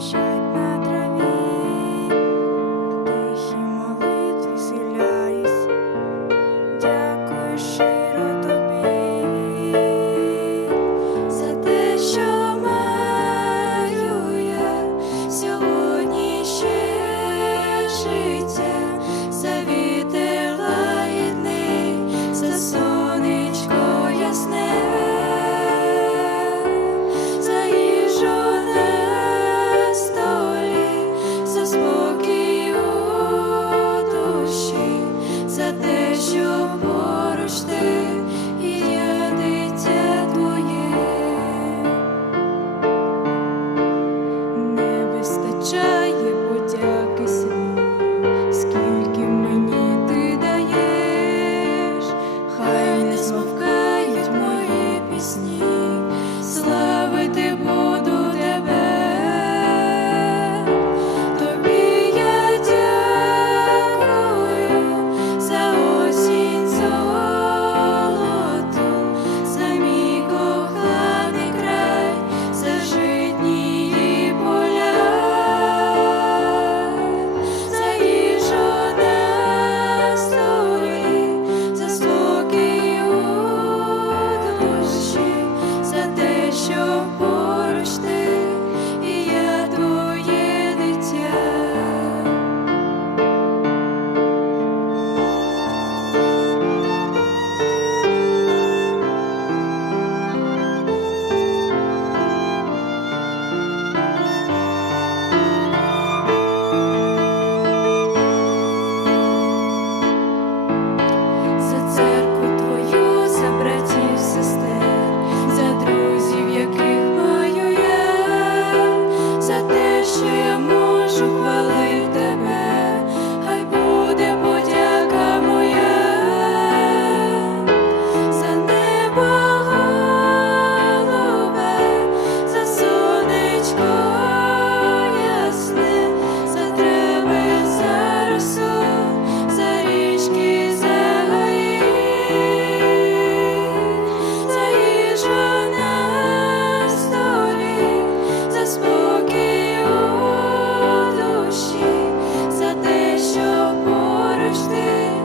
show. first thing